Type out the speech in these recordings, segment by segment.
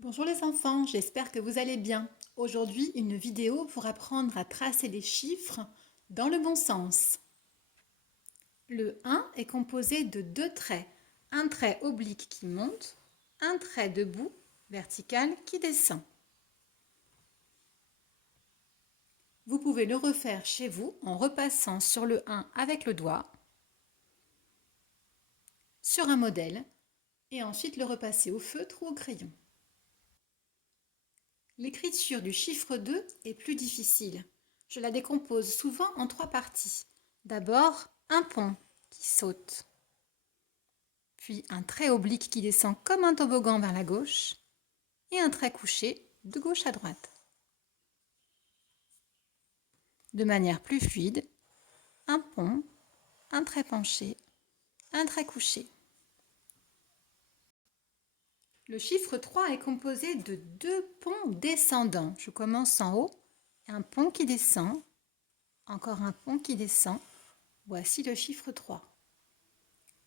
Bonjour les enfants, j'espère que vous allez bien. Aujourd'hui, une vidéo pour apprendre à tracer les chiffres dans le bon sens. Le 1 est composé de deux traits, un trait oblique qui monte, un trait debout vertical qui descend. Vous pouvez le refaire chez vous en repassant sur le 1 avec le doigt, sur un modèle, et ensuite le repasser au feutre ou au crayon. L'écriture du chiffre 2 est plus difficile. Je la décompose souvent en trois parties. D'abord, un pont qui saute, puis un trait oblique qui descend comme un toboggan vers la gauche, et un trait couché de gauche à droite. De manière plus fluide, un pont, un trait penché, un trait couché. Le chiffre 3 est composé de deux ponts descendants. Je commence en haut, un pont qui descend, encore un pont qui descend. Voici le chiffre 3.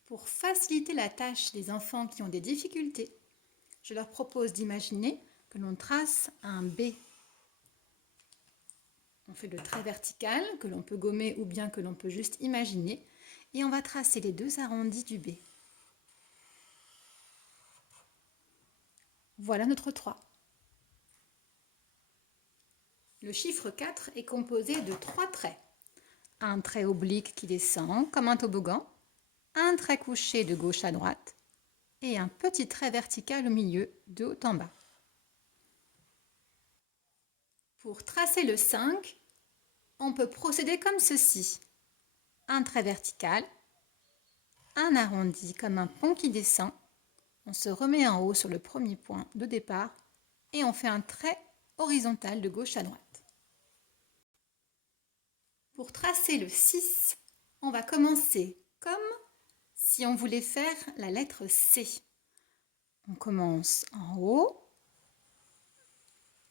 Pour faciliter la tâche des enfants qui ont des difficultés, je leur propose d'imaginer que l'on trace un B. On fait le trait vertical que l'on peut gommer ou bien que l'on peut juste imaginer et on va tracer les deux arrondis du B. Voilà notre 3. Le chiffre 4 est composé de trois traits. Un trait oblique qui descend comme un toboggan, un trait couché de gauche à droite et un petit trait vertical au milieu de haut en bas. Pour tracer le 5, on peut procéder comme ceci. Un trait vertical, un arrondi comme un pont qui descend. On se remet en haut sur le premier point de départ et on fait un trait horizontal de gauche à droite. Pour tracer le 6, on va commencer comme si on voulait faire la lettre C. On commence en haut,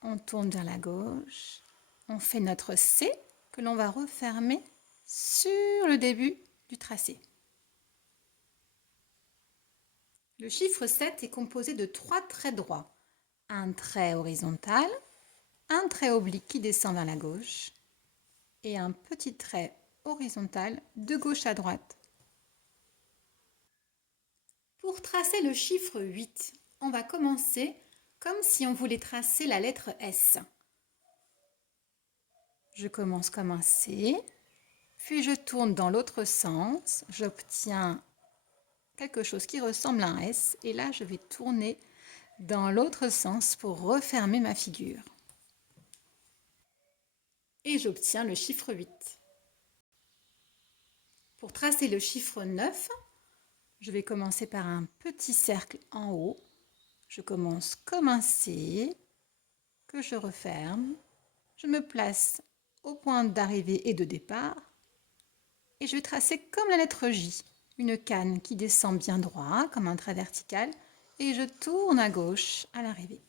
on tourne vers la gauche, on fait notre C que l'on va refermer sur le début du tracé. Le chiffre 7 est composé de trois traits droits. Un trait horizontal, un trait oblique qui descend vers la gauche et un petit trait horizontal de gauche à droite. Pour tracer le chiffre 8, on va commencer comme si on voulait tracer la lettre S. Je commence comme un C, puis je tourne dans l'autre sens, j'obtiens quelque chose qui ressemble à un S et là je vais tourner dans l'autre sens pour refermer ma figure. Et j'obtiens le chiffre 8. Pour tracer le chiffre 9, je vais commencer par un petit cercle en haut. Je commence comme un C, que je referme. Je me place au point d'arrivée et de départ. Et je vais tracer comme la lettre J, une canne qui descend bien droit, comme un trait vertical. Et je tourne à gauche à l'arrivée.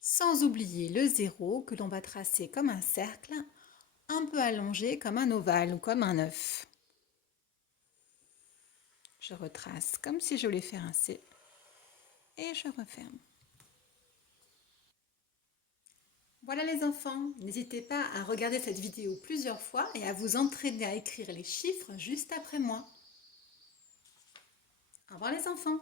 Sans oublier le 0 que l'on va tracer comme un cercle, un peu allongé comme un ovale ou comme un œuf. Je retrace comme si je voulais faire un C et je referme. Voilà les enfants, n'hésitez pas à regarder cette vidéo plusieurs fois et à vous entraîner à écrire les chiffres juste après moi. Au revoir les enfants.